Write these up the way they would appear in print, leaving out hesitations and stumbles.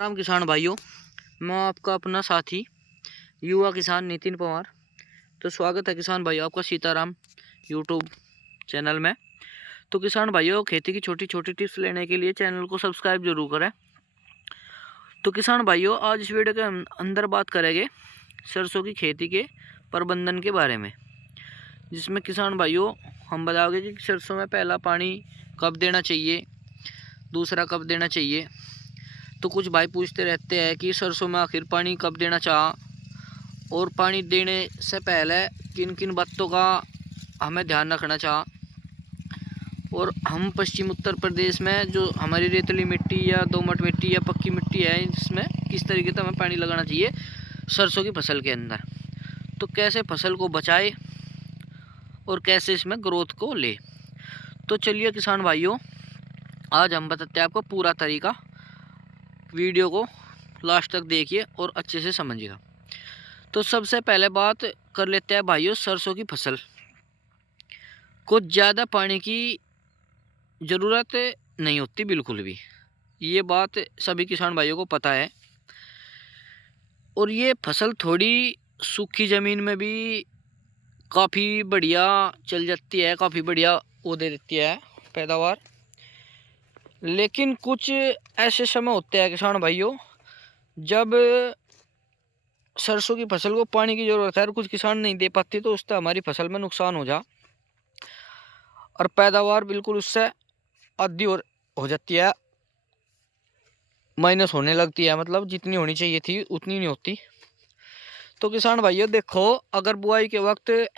राम किसान भाइयों, मैं आपका अपना साथी युवा किसान नितिन पवार। तो स्वागत है किसान भाइयों आपका सीताराम यूट्यूब चैनल में। तो किसान भाइयों, खेती की छोटी छोटी टिप्स लेने के लिए चैनल को सब्सक्राइब जरूर करें। तो किसान भाइयों, आज इस वीडियो के अंदर बात करेंगे सरसों की खेती के प्रबंधन के बारे में, जिसमें किसान भाइयों हम बताओगे कि सरसों में पहला पानी कब देना चाहिए, दूसरा कब देना चाहिए। तो कुछ भाई पूछते रहते हैं कि सरसों में आखिर पानी कब देना चाह, और पानी देने से पहले किन किन बातों का हमें ध्यान रखना चाह। और हम पश्चिम उत्तर प्रदेश में जो हमारी रेतली मिट्टी या दोमट मिट्टी या पक्की मिट्टी है, इसमें किस तरीके से हमें पानी लगाना चाहिए सरसों की फसल के अंदर। तो कैसे फसल को बचाए और कैसे इसमें ग्रोथ को ले। तो चलिए किसान भाइयों, आज हम बताते हैं आपको पूरा तरीका। वीडियो को लास्ट तक देखिए और अच्छे से समझिएगा। तो सबसे पहले बात कर लेते हैं भाइयों, सरसों की फसल को ज़्यादा पानी की ज़रूरत नहीं होती बिल्कुल भी। ये बात सभी किसान भाइयों को पता है। और ये फसल थोड़ी सूखी ज़मीन में भी काफ़ी बढ़िया चल जाती है, काफ़ी बढ़िया वो दे देती है पैदावार। लेकिन कुछ ऐसे समय होते हैं किसान भाइयों जब सरसों की फसल को पानी की ज़रूरत है और कुछ किसान नहीं दे पाती, तो उससे हमारी फसल में नुकसान हो जा और पैदावार बिल्कुल उससे आधी हो जाती है, माइनस होने लगती है। मतलब जितनी होनी चाहिए थी उतनी नहीं होती। तो किसान भाइयों देखो, अगर बुआई के वक्त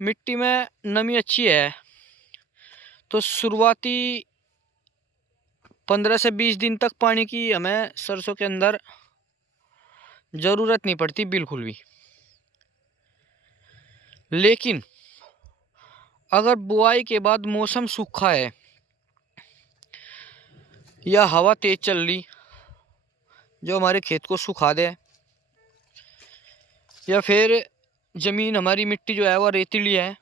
मिट्टी में नमी अच्छी है तो शुरुआती 15 से 20 दिन तक पानी की हमें सरसों के अंदर ज़रूरत नहीं पड़ती बिल्कुल भी। लेकिन अगर बुआई के बाद मौसम सूखा है या हवा तेज चल रही जो हमारे खेत को सुखा दे, या फिर ज़मीन हमारी मिट्टी जो है वो रेतीली है,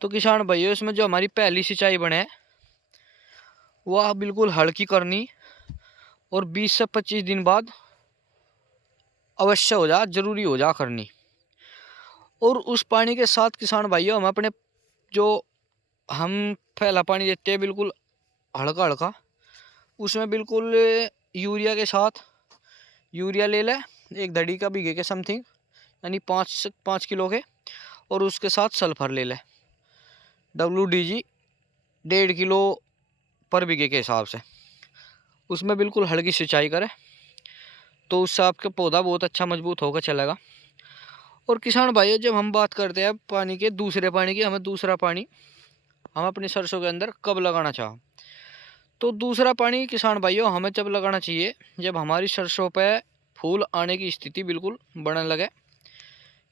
तो किसान भाइयों इसमें जो हमारी पहली सिंचाई बने वह बिल्कुल हल्की करनी और 20 से 25 दिन बाद अवश्य हो जा, जरूरी हो जा करनी। और उस पानी के साथ किसान भाइयों हम अपने जो हम पहला पानी देते हैं बिल्कुल हल्का हल्का, उसमें बिल्कुल यूरिया के साथ यूरिया ले ले 1 धड़ी का बीघे के समथिंग, यानी 5 किलो के। और उसके साथ सल्फर ले ले WDG 1.5 किलो पर बीघे के हिसाब से। उसमें बिल्कुल हल्की सिंचाई करें तो उससे आपका पौधा बहुत अच्छा मजबूत होकर चलेगा। और किसान भाइयों, जब हम बात करते हैं पानी के दूसरे पानी की, हमें दूसरा पानी हम अपनी सरसों के अंदर कब लगाना चाह, तो दूसरा पानी किसान भाइयों हमें जब लगाना चाहिए जब हमारी सरसों पे फूल आने की स्थिति बिल्कुल बढ़ने लगे,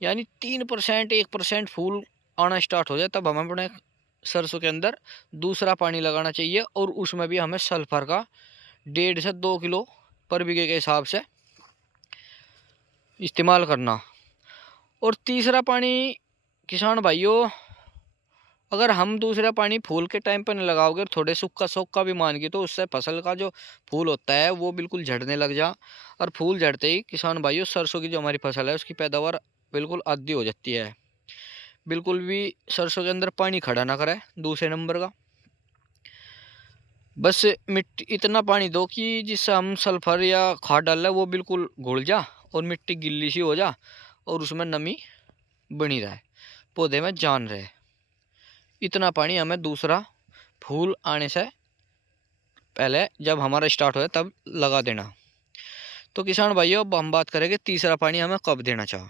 यानी 3% 1% फूल आना स्टार्ट हो जाए, तब हमें अपने सरसों के अंदर दूसरा पानी लगाना चाहिए। और उसमें भी हमें सल्फर का 1.5 से 2 किलो पर बीघे के हिसाब से इस्तेमाल करना। और तीसरा पानी किसान भाइयों, अगर हम दूसरा पानी फूल के टाइम पर नहीं लगाओगे, थोड़े सूखा सूखा भी मान के, तो उससे फसल का जो फूल होता है वो बिल्कुल झड़ने लग जा। और फूल झड़ते ही किसान भाइयों सरसों की जो हमारी फसल है उसकी पैदावार बिल्कुल आधी हो जाती है। बिल्कुल भी सरसों के अंदर पानी खड़ा ना करे। दूसरे नंबर का बस मिट्टी इतना पानी दो कि जिससे हम सल्फर या खाद डाल रहे वो बिल्कुल घुल जा और मिट्टी गिल्ली सी हो जा और उसमें नमी बनी रहे, पौधे में जान रहे। इतना पानी हमें दूसरा फूल आने से पहले जब हमारा स्टार्ट हो तब लगा देना। तो किसान भाइयों अब हम बात करेंगे तीसरा पानी हमें कब देना चाह।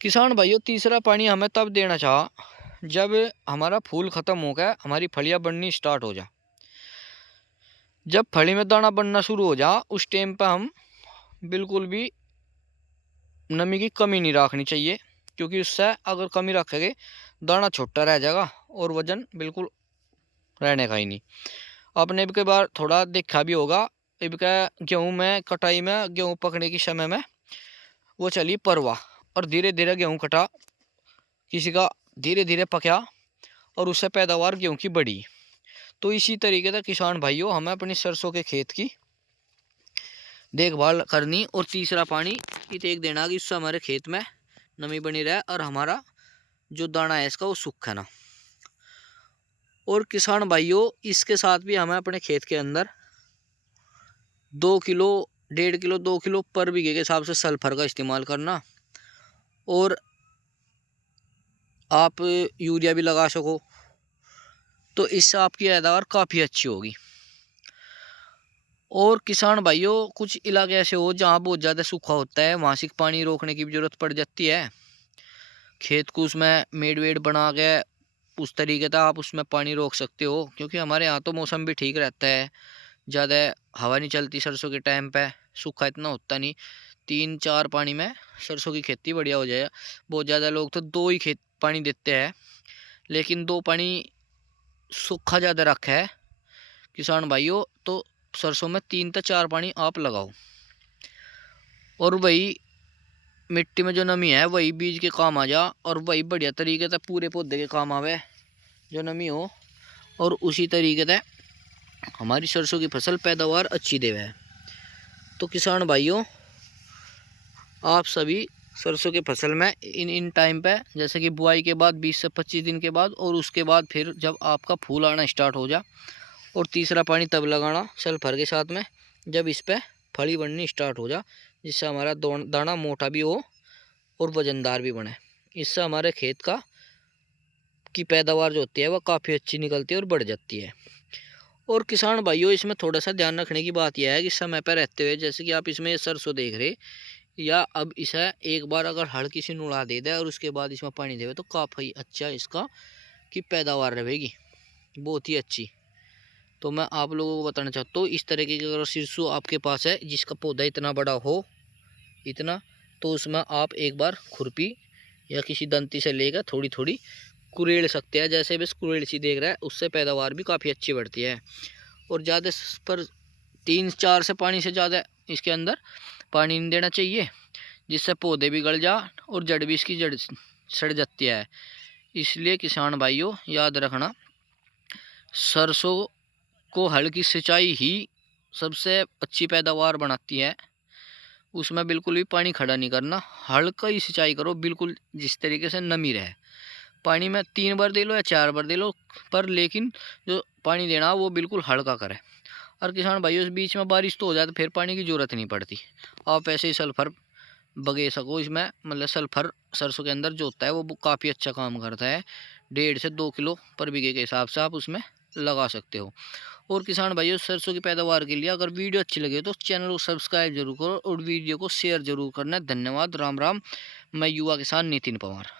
किसान भाइयों, तीसरा पानी हमें तब देना चाह जब हमारा फूल ख़त्म हो गया, हमारी फलियां बननी स्टार्ट हो जा। जब फली में दाना बनना शुरू हो जा उस टाइम पर हम बिल्कुल भी नमी की कमी नहीं रखनी चाहिए, क्योंकि उससे अगर कमी रखेंगे दाना छोटा रह जाएगा और वजन बिल्कुल रहने का ही नहीं। आपने अब के बार थोड़ा देखा भी होगा, अब का गेहूँ में कटाई में गेहूँ पकने के समय में वो चली परवा और धीरे धीरे गेहूँ कटा, किसी का धीरे धीरे पका और उससे पैदावार गेहूँ की बढ़ी। तो इसी तरीके से किसान भाइयों हमें अपनी सरसों के खेत की देखभाल करनी, और तीसरा पानी एक देना कि इससे हमारे खेत में नमी बनी रहे और हमारा जो दाना है इसका वो सूखा ना। और किसान भाइयों, इसके साथ भी हमें अपने खेत के अंदर 2 किलो, 1.5 किलो, 2 किलो पर बीघे के हिसाब से सल्फर का इस्तेमाल करना। और आप यूरिया भी लगा सको तो इससे आपकी पैदावार काफ़ी अच्छी होगी। और किसान भाइयों, कुछ इलाके ऐसे हो जहाँ बहुत ज़्यादा सूखा होता है, वहाँ से पानी रोकने की भी ज़रूरत पड़ जाती है। खेत को उसमें मेड़ वेड़ बना के उस तरीके से आप उसमें पानी रोक सकते हो, क्योंकि हमारे यहाँ तो मौसम भी ठीक रहता है, ज़्यादा हवा नहीं चलती सरसों के टाइम पे, सूखा इतना होता नहीं। 3-4 पानी में सरसों की खेती बढ़िया हो जाएगा। बहुत ज़्यादा लोग तो 2 ही खेत पानी देते हैं, लेकिन 2 पानी सूखा ज़्यादा रखा है किसान भाइयों, तो सरसों में 3 से 4 पानी आप लगाओ। और वही मिट्टी में जो नमी है वही बीज के काम आ जा, और वही बढ़िया तरीके से पूरे पौधे के काम आवे जो नमी हो, और उसी तरीके से हमारी सरसों की फसल पैदावार अच्छी देवे। तो किसान भाइयों, आप सभी सरसों के फसल में इन टाइम पे, जैसे कि बुआई के बाद 20 से 25 दिन के बाद, और उसके बाद फिर जब आपका फूल आना स्टार्ट हो जा, और तीसरा पानी तब लगाना सल्फर के साथ में जब इस पर फली बननी स्टार्ट हो जा, जिससे हमारा दाना मोटा भी हो और वजनदार भी बने। इससे हमारे खेत की पैदावार जो होती है वह काफ़ी अच्छी निकलती है और बढ़ जाती है। और किसान भाइयों, इसमें थोड़ा सा ध्यान रखने की बात यह है कि समय पर रहते हुए, जैसे कि आप इसमें सरसों देख रहे, या अब इसे एक बार अगर हल्की सी नुड़ा दे दे और उसके बाद इसमें पानी देवे तो काफ़ी अच्छा इसका की पैदावार रहेगी, बहुत ही अच्छी। तो मैं आप लोगों को बताना चाहता हूँ, इस तरीके की अगर सरसों आपके पास है जिसका पौधा इतना बड़ा हो, इतना, तो उसमें आप एक बार खुरपी या किसी दंती से लेकर थोड़ी थोड़ी कुरेड़ सकते हैं। जैसे बस कुरेड़ सी देख रहा है, उससे पैदावार भी काफ़ी अच्छी बढ़ती है। और ज़्यादा पर 3-4 से पानी से ज़्यादा इसके अंदर पानी नहीं देना चाहिए, जिससे पौधे भी गल जा और जड़ भी इसकी जड़ सड़ जाती है। इसलिए किसान भाइयों याद रखना, सरसों को हल्की सिंचाई ही सबसे अच्छी पैदावार बनाती है। उसमें बिल्कुल भी पानी खड़ा नहीं करना, हल्का ही सिंचाई करो, बिल्कुल जिस तरीके से नमी रहे। पानी में 3 बार दे लो या 4 बार दे लो, पर लेकिन जो पानी देना वो बिल्कुल हल्का करे। और किसान भाइयों, इस बीच में बारिश तो हो जाए तो फिर पानी की ज़रूरत नहीं पड़ती, आप ऐसे ही सल्फर बगे सको इसमें। मतलब सल्फर सरसों के अंदर जो होता है वो काफ़ी अच्छा काम करता है। 1.5 से 2 किलो पर बीघे के हिसाब से आप उसमें लगा सकते हो। और किसान भाइयों, सरसों की पैदावार के लिए अगर वीडियो अच्छी लगे तो चैनल को सब्सक्राइब जरूर करो और वीडियो को शेयर जरूर करना। धन्यवाद। राम राम। मैं युवा किसान नितिन पवार।